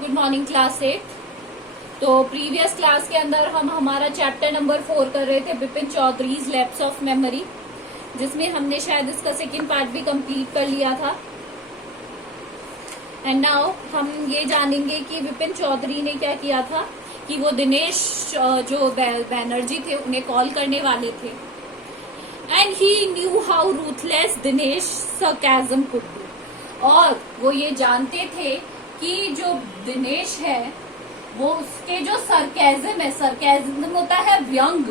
Good morning class 8। तो previous class के अंदर हम हमारा चैप्टर नंबर 4 कर रहे थे Bipin Chaudhuri's lapse of memory, जिसमें हमने शायद इसका सेकंड पार्ट भी कंप्लीट कर लिया था। एंड नाउ हम ये जानेंगे कि बिपिन चौधरी ने क्या किया था कि वो दिनेश जो बैनर्जी थे उन्हें कॉल करने वाले थे। And he knew how ruthless Dinesh sarcasm could be, और वो ये जानते थे कि जो दिनेश है वो उसके जो सरकाज़म है, सरकाज़म होता है व्यंग,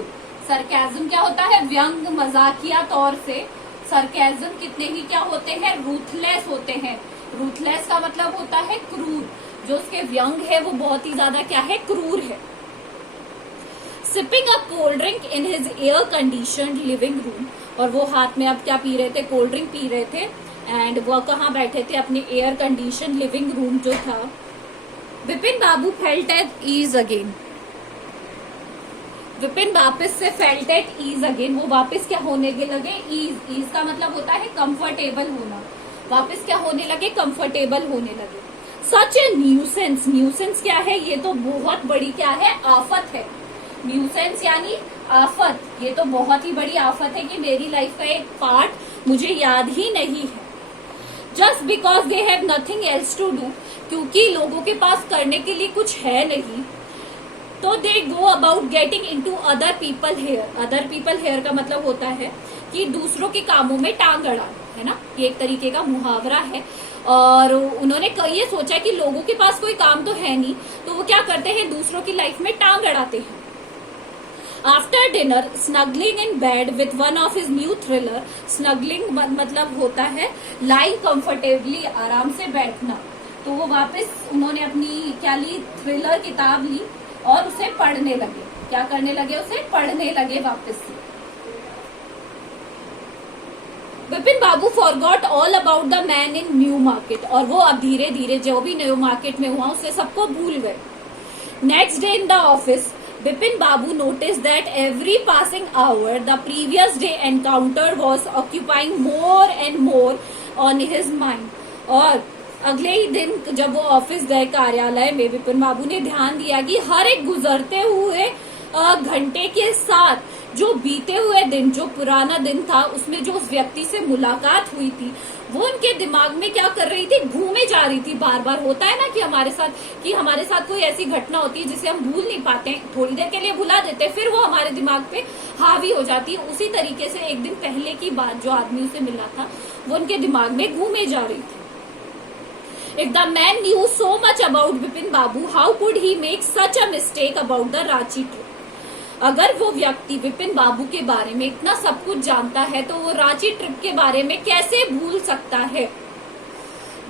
सरकाज़म क्या होता है व्यंग, मजाकिया तौर से। सरकाज़म कितने ही क्या होते हैं, रूथलेस होते हैं। रूथलेस का मतलब होता है क्रूर, जो उसके व्यंग है वो बहुत ही ज्यादा क्या है, क्रूर है। Sipping a cold drink in his air conditioned living room, और वो हाथ में अब क्या पी रहे थे, कोल्ड ड्रिंक पी रहे थे। एंड वो कहाँ बैठे थे, अपने एयर कंडीशन लिविंग रूम जो था। Vipin Babu felt at ease again, Vipin वापस से फेल्ट एट ईज अगेन, वो वापस क्या होने लगे, ईज, ईज का मतलब होता है कंफर्टेबल होना, वापस क्या होने लगे, कंफर्टेबल होने लगे। सच ए न्यूसेंस, न्यूसेंस क्या है, ये तो बहुत बड़ी क्या है, आफत है। न्यूसेंस यानी आफत, ये तो बहुत ही बड़ी आफत है कि मेरी लाइफ का एक पार्ट मुझे याद ही नहीं है। Just because they have nothing else to do, क्योंकि लोगों के पास करने के लिए कुछ है नहीं, तो they go about getting into other people hair. Other people hair का मतलब होता है कि दूसरों के कामों में टांग अड़ाना, है ना, ये एक तरीके का मुहावरा है। और उन्होंने ये सोचा कि लोगों के पास कोई काम तो है नहीं, तो वो क्या करते हैं, दूसरों की लाइफ में टांग अड़ाते हैं। After dinner snuggling in bed with one of his new thriller, snuggling मतलब होता है लाइंग कंफर्टेबली, आराम से बैठना। तो वो वापस उन्होंने अपनी क्या ली, थ्रिलर किताब ली और उसे पढ़ने लगे। क्या करने लगे, उसे पढ़ने लगे वापस से। Vipin Babu forgot all about the man in New Market, और वो अब धीरे धीरे जो भी न्यू मार्केट में हुआ उसे सबको भूल गए। Next day in the office Bipin Babu noticed that every passing hour the previous day encounter was occupying more and more on his mind. और अगले ही दिन जब वो ऑफिस गए कार्यालय में, विपिन बाबू ने ध्यान दिया कि हर एक गुजरते हुए घंटे के साथ जो बीते हुए दिन, जो पुराना दिन था, उसमें जो उस व्यक्ति से मुलाकात हुई थी वो उनके दिमाग में क्या कर रही थी, घूमे जा रही थी। बार बार होता है ना कि हमारे साथ कोई ऐसी घटना होती है जिसे हम भूल नहीं पाते, थोड़ी देर के लिए भुला देते, फिर वो हमारे दिमाग पे हावी हो जाती है। उसी तरीके से एक दिन पहले की बात जो आदमी से मिला था वो उनके दिमाग में घूमे जा रही थी। If the man knew so much about Bipin Babu, how could he make such a mistake about the Ranchi trip? अगर वो व्यक्ति विपिन बाबू के बारे में इतना सब कुछ जानता है तो वो रांची ट्रिप के बारे में कैसे भूल सकता है।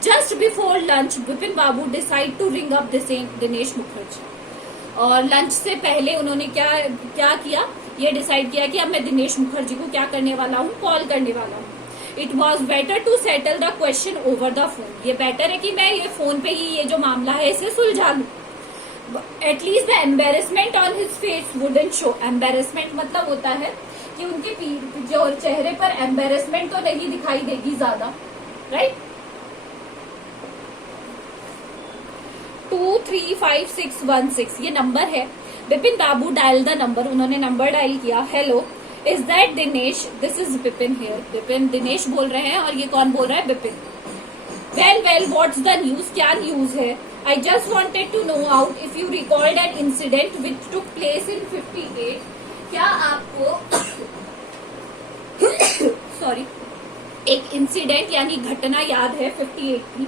Just before lunch Vipin Babu decide to ring up Dinesh Mukherjee, और लंच से पहले उन्होंने क्या किया, ये डिसाइड किया कि अब मैं दिनेश मुखर्जी को क्या करने वाला हूँ, कॉल करने वाला हूँ। It was better to settle the question over the phone, ये बेटर है कि मैं ये फोन पे ही ये जो मामला है इसे सुलझा लूं। At least the embarrassment on his face wouldn't show, embarrassment मतलब होता है कि उनके जो चेहरे पर एम्बेरसमेंट तो नहीं दिखाई देगी ज्यादा, राइट। 235616 ये नंबर है। बिपिन बाबू डायल द नंबर, उन्होंने नंबर डायल किया। Hello, is that Dinesh, this is Bipin here. Bipin, Dinesh बोल रहे हैं, और ये कौन बोल रहा है, Bipin. Well what's the news, क्या न्यूज है। I just wanted to know out if you recalled an incident which took place in 58. क्या आपको सॉरी एक इंसिडेंट यानी घटना याद है 58 की।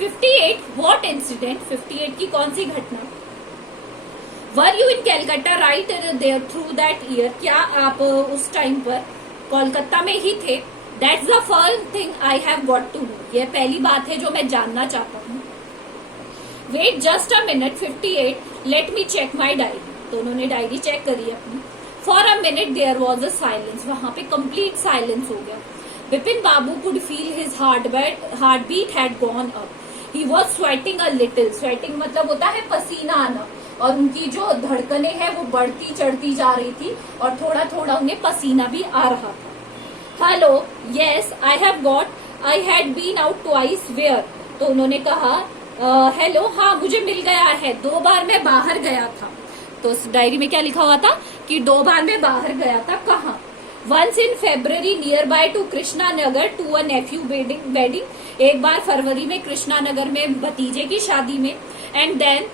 58 व्हाट इंसिडेंट, 58 की कौन सी घटना। Were you in Calcutta right there through that year, क्या आप उस टाइम पर कोलकाता में ही थे। That's the first thing I have got to know, यह पहली बात है जो मैं जानना चाहता हूँ। Wait just a minute 58, let me check my diary, तो उन्होंने डायरी चेक करी अपनी। For a minute there was a silence, वहां पे कंप्लीट साइलेंस हो गया। विपिन बाबू could feel his heart beat had gone up, he was sweating a little, sweating मतलब होता है पसीना आना, और उनकी जो धड़कने हैं वो बढ़ती चढ़ती जा रही थी और थोड़ा थोड़ा उन्हें पसीना भी आ रहा था। Hello, yes I have got, I had been out twice, where, तो उन्होंने कहा हेलो, हाँ मुझे मिल गया है, 2 बार मैं बाहर गया था। तो उस डायरी में क्या लिखा हुआ था कि 2 बार मैं बाहर गया था, कहाँ? Once in February nearby to Krishna Nagar to a nephew wedding, एक बार फरवरी में कृष्णा नगर में भतीजे की शादी में। And then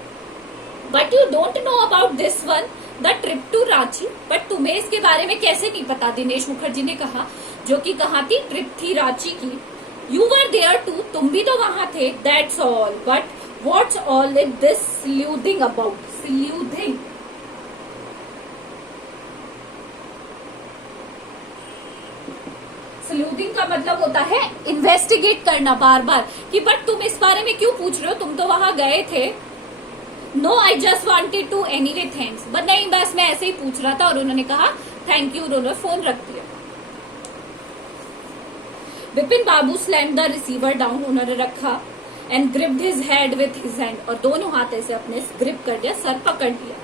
but you don't know about this one, the trip to Ranchi. But तुम्हें इसके बारे में कैसे नहीं पता? दिनेश मुखर्जी ने कहा, जो कि कहाँ थी? ट्रिप थी रांची की। यू वर देयर टू, तुम भी तो वहां थे। That's all, but what's all it this sleuthing about? Sleuthing, sleuthing का मतलब होता है इन्वेस्टिगेट करना बार बार, कि बट तुम इस बारे में क्यों पूछ रहे हो, तुम तो वहां गए थे। No I just wanted to anyway thanks, but नहीं बस मैं ऐसे ही पूछ रहा था। और उन्होंने कहा थैंक यू, उन्होंने फोन रख दिया। विपिन बाबू स्लैम द रिसीवर डाउन, उन्होंने रखा। And gripped his head with his hand, और दोनों हाथ ऐसे अपने ग्रिप कर दिया, सर पकड़ लिया।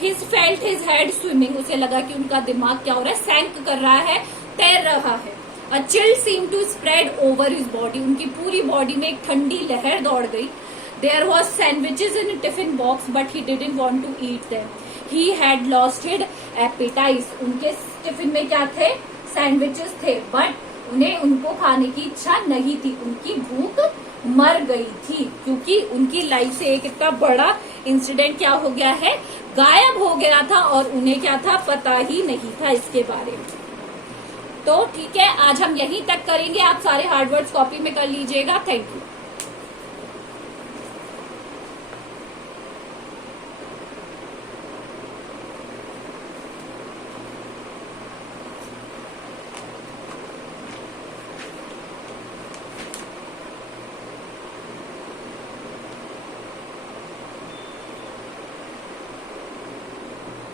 His felt his head swimming, उसे लगा कि उनका दिमाग क्या हो रहा है, सैंक कर रहा है, तैर रहा है। A chill seem to spread over his body, उनकी पूरी बॉडी में एक ठंडी लहर दौड़ गई। There was sandwiches in a tiffin box, but he didn't want to eat them. He had lost his appetite. उनके टिफिन में क्या थे? सैंडविचेस थे, बट उन्हें उनको खाने की इच्छा नहीं थी, उनकी भूख मर गई थी, क्योंकि उनकी लाइफ से एक इतना बड़ा इंसिडेंट क्या हो गया है, गायब हो गया था, और उन्हें क्या था, पता ही नहीं था इसके बारे में। तो ठीक है, आज हम यहीं तक करेंगे। आप सारे हार्ड वर्ड्स कॉपी में कर लीजिएगा। Thank you.